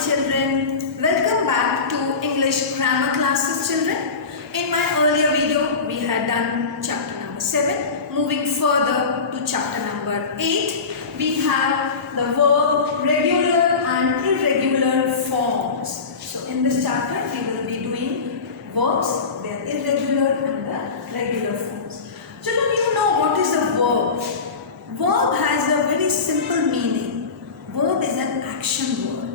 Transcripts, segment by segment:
children. Welcome back to English grammar classes, children. In my earlier video, we had done chapter number 7. Moving further to chapter number 8, we have the verb regular and irregular forms. So in this chapter, we will be doing verbs, their irregular and the regular forms. Children, you know what is a verb? Verb has a very simple meaning. Verb is an action word.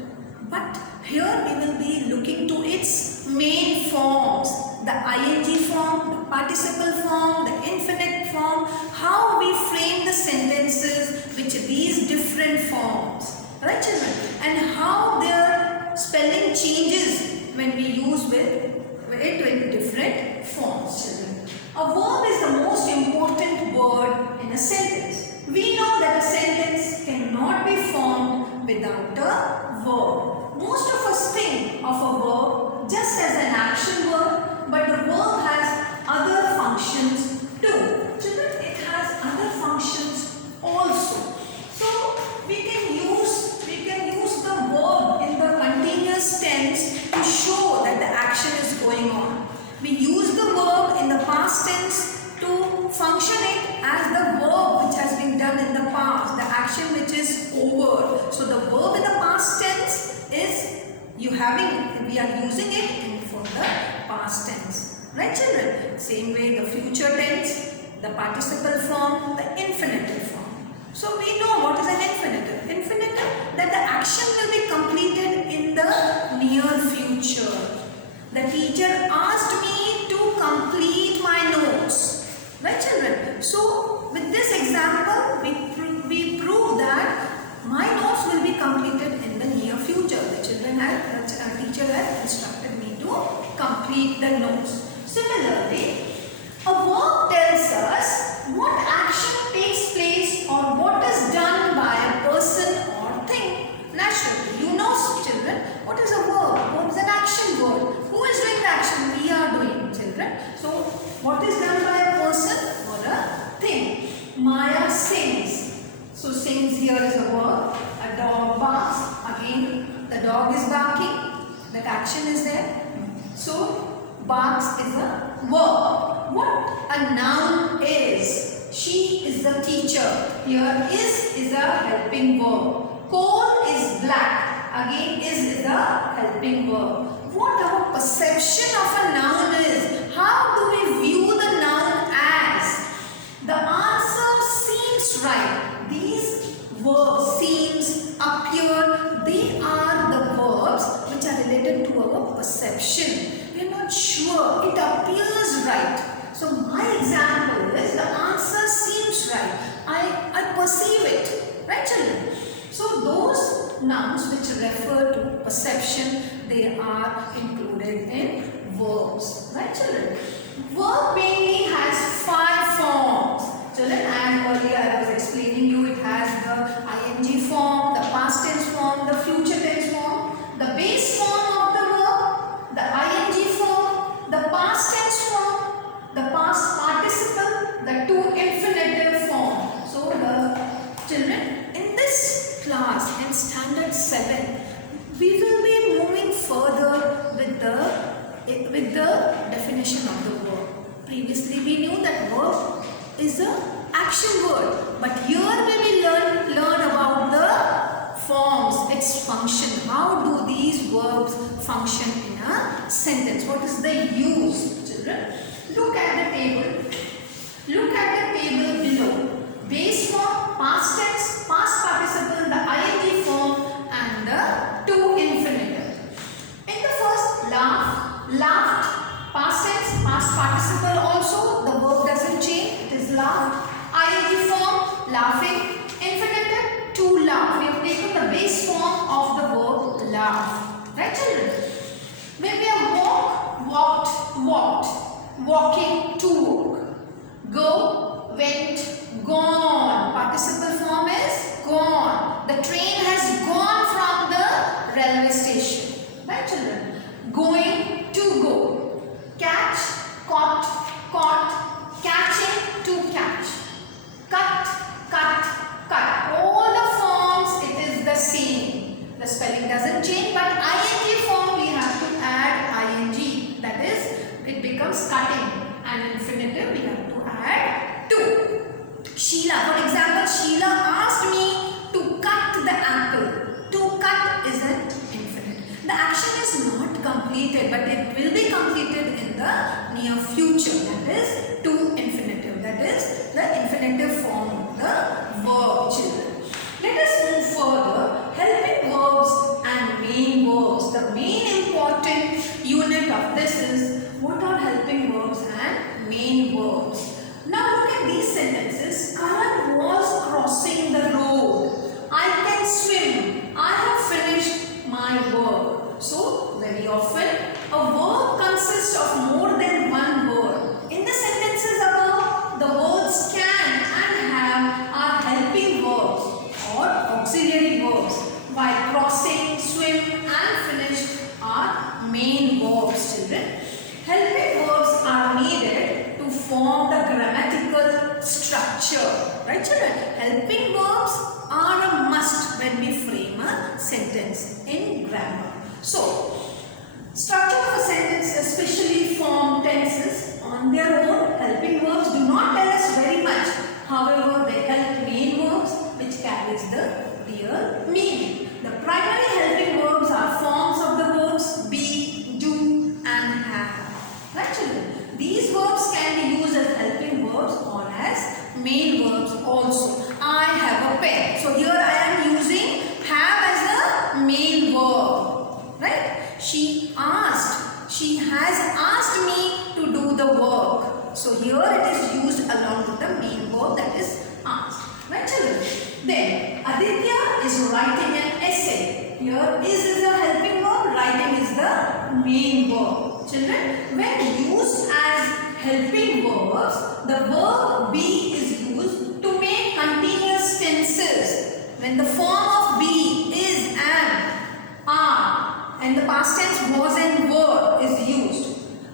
But here we will be looking to its main forms. The ing form, the participle form, the infinite form. How we frame the sentences with these different forms. Right, children? And how their spelling changes when we use it in different forms, children. A verb is the most important word in a sentence. We know that a sentence cannot be formed without a verb. Most of us think of a verb just as an action word, but the verb has other functions too. Children, it has other functions also. So we can use the verb in the continuous tense to show that the action is going on. We use the verb in the past tense to function it as the verb which has been done in the past, the action which is over. So the verb in the past tense is we are using it for the past tense. Right, children? Same way the future tense, the participle form, the infinitive form. So we know what is an infinitive. Infinitive, that the action will be completed in the near future. The teacher asked me to complete my notes. Right, children? So with this example, we prove that my notes will be completed in the near future. The teacher had instructed me to complete the notes. Similarly, a verb tells us what action takes place or what is done by a person or thing naturally. You know, children, what is a verb? Verb is an action word. Who is doing the action? We are doing, children. So, what is done by a person or a thing? Maya sings. So, sings here is a verb. A dog barks. Again, the dog is barking. The action is there. So, barks is a verb. What a noun is? She is the teacher. Here is a helping verb. Coal is black. Again, is a helping verb. What our perception of a noun is? How do we view the noun as? The answer seems right. These verbs seems, appear, they are the verbs which are related to our perception. We are not sure. It appears right. So my example is the answer seems right. I perceive it. Right, children? So those nouns which refer to perception, they are included in verbs. Right, children? Verb mainly has 5 forms. Children, and earlier I was explaining you, it has the ing form, the past tense form, the future tense form, the base form of the verb, the ing form, the past tense form, the past participle, the two infinitive form. So the children, in this class, in standard 7, we will be moving further with the definition of the verb. Previously we knew that verb is a action word, but here we will learn about the forms, its function. How do these verbs function in a sentence? What is the use, children? Look at the table. Look at the table below. Base form, past tense, past participle, the ing form, and the two infinitive. In the first, laugh, laughed, past tense, past participle also, the verb doesn't change, it is laughed. ing form, laughing, infinitive, to laugh. We have taken the base form of the verb laugh. Right, children? When we have walk, walked, walked, walking, to walk. Go, went, gone. Participle form is gone. The train has gone from the railway station. Right, children? Going, to go. Catch, caught, caught. Catching, to catch. Cut, cut, cut. All the forms, it is the same. The spelling doesn't change, but words cutting and infinitive, we have to add to. Sheila, for example, Sheila asked me to cut the apple. To cut is an infinite. The action is not completed, but it will be completed in the near future. That is to infinitive. That is the infinitive form of the verb, children. Let us move further. Helping verbs and main verbs. The main important unit of this is what are helping verbs and main verbs. Now look at these sentences. Karan was crossing the road. I can swim. I have finished my work. So very often a verb consists of more than one word. In the sentences above, the words can and have are helping verbs or auxiliary verbs, while crossing, swim and finish are main verbs, children. Helping verbs are needed to form the grammatical structure. Right, children? Helping verbs are a must when we frame a sentence in grammar. So, structure of a sentence, especially form tenses, on their own, helping verbs do not tell us very much. However, they help main verbs which carries the real meaning. The primary helping verbs are forms of the verbs be, do and have. Right, children? These verbs can be used as helping verbs or as main verbs also. I have a pen. So here I am using have as a main verb. Right? She has asked me to do the work. So here it is used along with the main verb, that is asked. Right, children? Then Aditya is writing an essay. Here is a helping verb, writing is the main verb. Children, when used as helping verbs, the verb be is used to make continuous tenses. When the form of be is am, are, and the past tense was and were is used.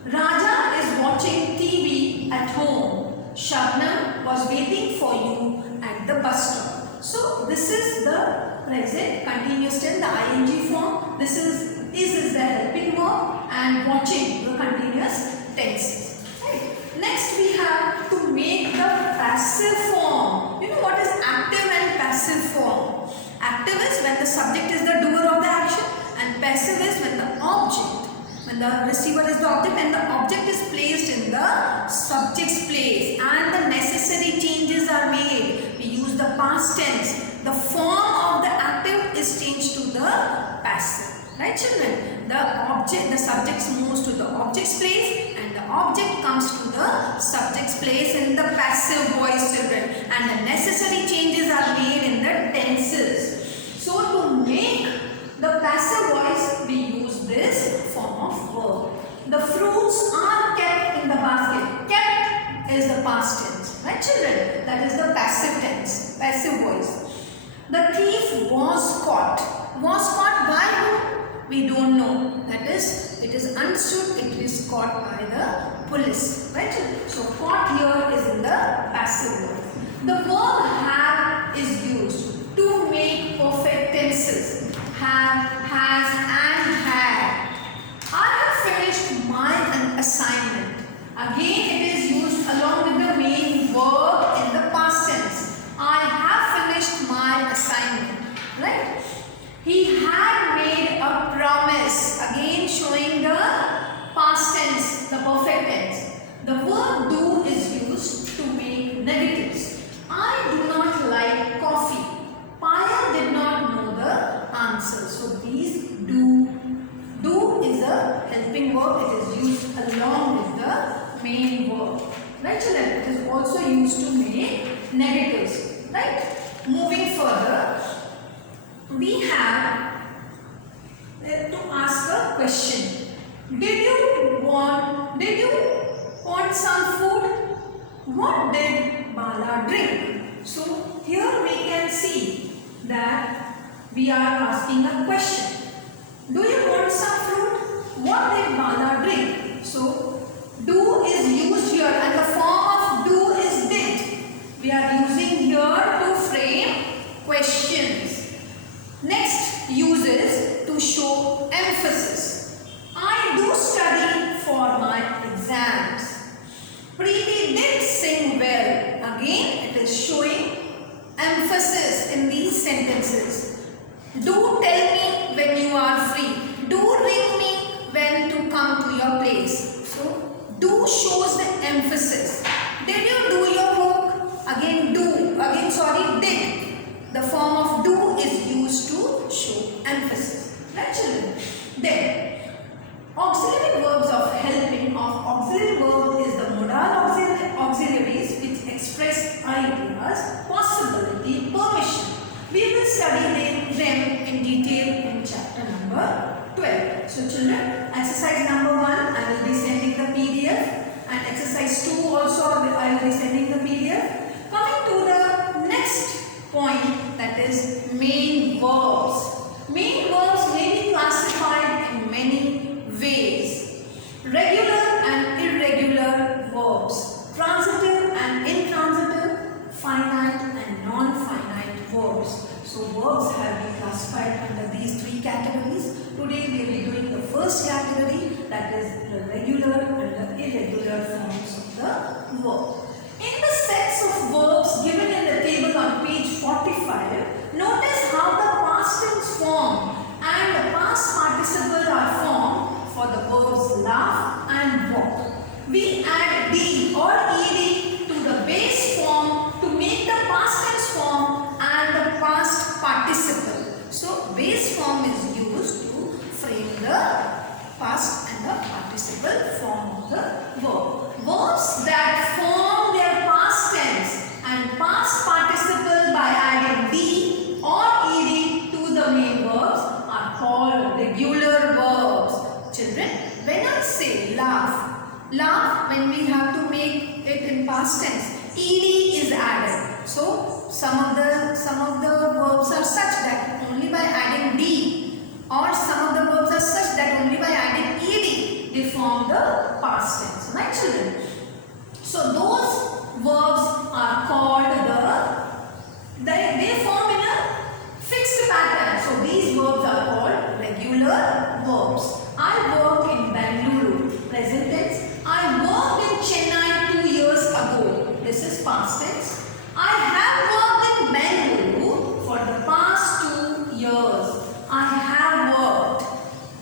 Raja is watching TV at home. Shabnam was waiting for you at the bus stop. So this is the present continuous tense, the ing form. This is the helping verb, and watching the continuous tenses. Right. Next we have to make the passive form. You know what is active and passive form? Active is when the subject is the doer of the action, and passive is when the receiver is the object and the object is placed in the subject's place and the necessary changes are made. We use the past tense. The form of the active is changed to the passive. Right, children? The subject moves to the object's place and the object comes to the subject's place in the passive voice, children. And the necessary changes are made in the tenses. So to make the passive voice, we use this form of verb. The fruits are kept in the basket. Kept is the past tense. Right, children? That is the passive tense, passive voice. The thief was caught. Was caught by whom? We don't know. That is, it is understood it is caught by the police. Right? So, caught here is in the passive voice. The verb have is used to make perfect tenses. Have, has and had. I have finished my assignment. Again, it is used along with the main verb in the past tense. I have finished my assignment. Right? He had made a promise. Again showing the past tense, the perfect tense. The verb do is used to make negatives. I do not like coffee. Paya did not know the answer. So these do. Do is a helping verb. It is used along with the main verb. Right, children? It is also used to make negatives. Right? Moving further, we have to ask a question. Did you want some food? What did Bala drink? So here we can see that we are asking a question. Do you want some fruit? What did Bala drink? So do is used here and the form of do is did. We are using here to frame questions. Next uses to show emphasis. I do study for my exams. your place. So do shows the emphasis. Did you do your work? Again do. Again sorry, did. The form of do is used to show emphasis. Right children? Then auxiliary verbs of helping. Auxiliary verb is the modal auxiliaries which express ideas, possibility, permission. We will study them in detail in chapter number 12. So children, exercise number 1 I will be sending the PDF, and exercise 2 also I will be sending the PDF. Coming to the next point, that is main verbs. Main verbs may be classified in many ways. Regular and irregular verbs, transitive and intransitive, finite and non-finite verbs. So verbs have been classified under these 3 categories. Today we will be doing the first category, that is the regular and the irregular forms of the verb. In the sets of verbs given in the table on page 45, notice how the past tense form and the past participle are formed for the verbs laugh and walk. We add D or ED to the base form to make the past tense form and the past participle. So base form is used to frame the past and the participle form of the verb. Verbs that form their past tense and past participle by adding D or ED to the main verbs are called regular verbs. Children, when I say laugh, when we have to make it in past tense, ED is added. So some of the verbs are such that only by adding D, or some of the verbs are such that only by adding ED they form the past tense. Right children? So those verbs are called they form in a fixed pattern. So these verbs are called regular verbs. I work in Bangalore, present tense. I worked in Chennai 2 years ago. This is past tense. I have worked in Bangalore for the past 2 years. I have worked.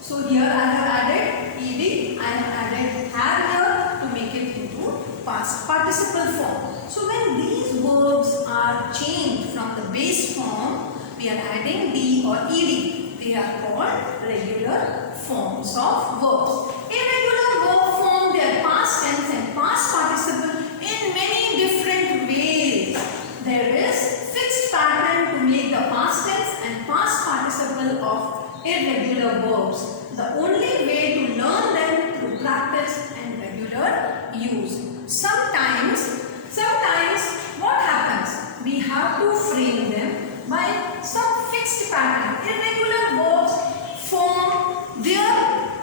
So here I have added ED. I have added have here to make it into past participle form. So when these verbs are changed from the base form, we are adding D or ED. They are called regular forms of verbs. Irregular verb form their past tense and past participle in many different ways. There is fixed pattern to make the past tense and past participle of irregular verbs. The only way to learn them through practice and regular use. Sometimes what happens? We have to frame them by some fixed pattern. Irregular verbs form their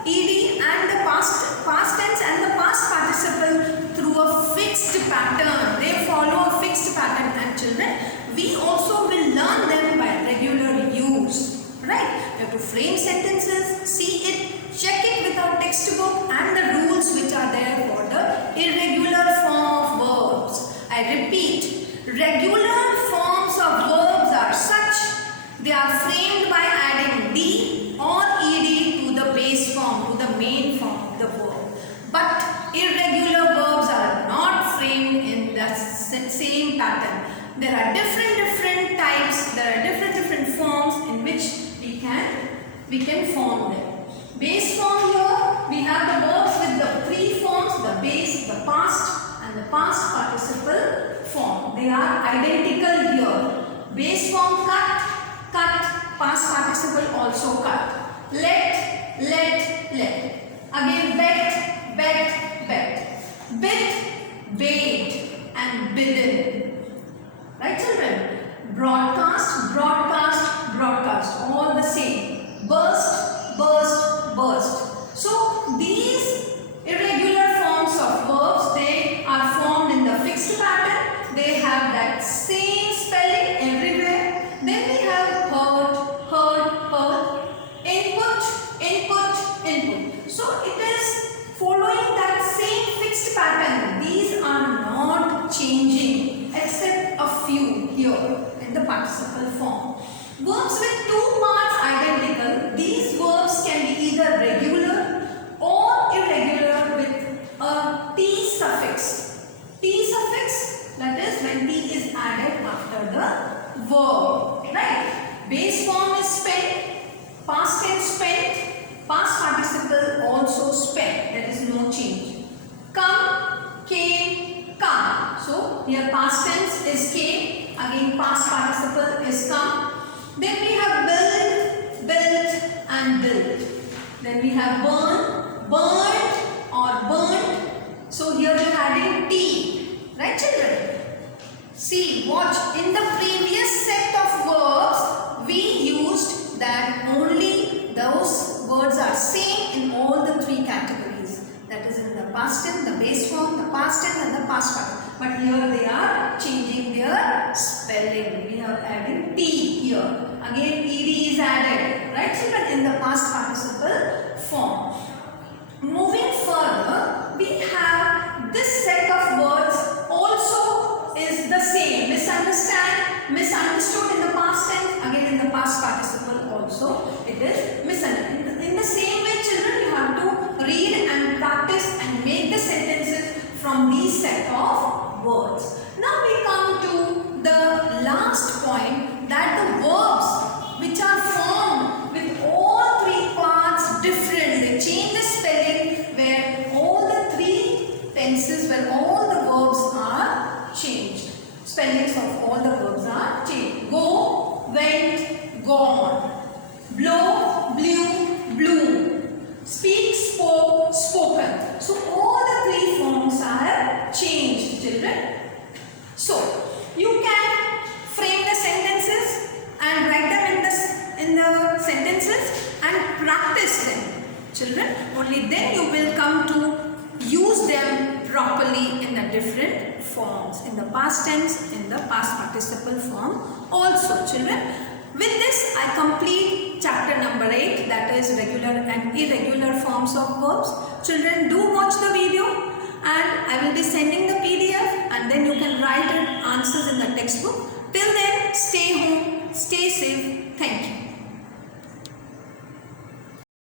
ED and the past tense and the past participle through a fixed pattern. They follow a fixed pattern, and children, we also will learn them by regular use. Right? We have to frame sentences, see it, check it with our textbook and the rules which are there for the irregular form of verbs. I repeat, regular forms of verbs are such. They are framed by adding D or ED to the base form, to the main form of the verb. But irregular verbs are not framed in the same pattern. There are different types, there are different forms in which we can form them. Base form here, we have the verbs with the 3 forms, the base, the past and the past participle form. They are identical here. Base form cut, past participle also cut. Let. Again bet. Bid, bait and bidden. Right children? Broadcast, all the same. Burst. So these irregular forms of verbs, they are formed in the fixed pattern. They have that same spelling everywhere. Then we have hurt. Input. So it is following that same fixed pattern. These are not changing except a few here in the participle form. Verbs with 2 parts identical. These verbs can be either regular or irregular went. There is no change. Come, came, come. So here past tense is came. Again past participle is come. Then we have built, built and built. Then we have burn, burnt or burnt. So here we are adding T. Right children? See, watch. In the previous set of verbs, we used that only those words are same in all the three categories. That is in the past tense, the base form, the past tense and the past participle. But here they are changing their spelling. We have added T here. Again ed is added. Right children? In the past participle form. Moving further, we have this set of words also is the same. Misunderstand, misunderstood in the past tense. Again in the past participle also it is misunderstood. In the same way children, you have to read and practice and make the sentences from these set of words. Now we come to the last point, that the verbs which are formed with all three parts different. They change the spelling where all the three tenses, where all the verbs are changed. Spellings of all the verbs are changed. Go, went, gone. Blow, blew, blew. Speak, spoke, spoken. So all the three forms are changed, children. So you can frame the sentences and write them in the sentences and practice them, children. Only then you will come to use them properly in the different forms, in the past tense, in the past participle form also, children. With this I complete chapter number 8, that is regular and irregular forms of verbs. Children, do watch the video and I will be sending the PDF and then you can write answers in the textbook. Till then, stay home.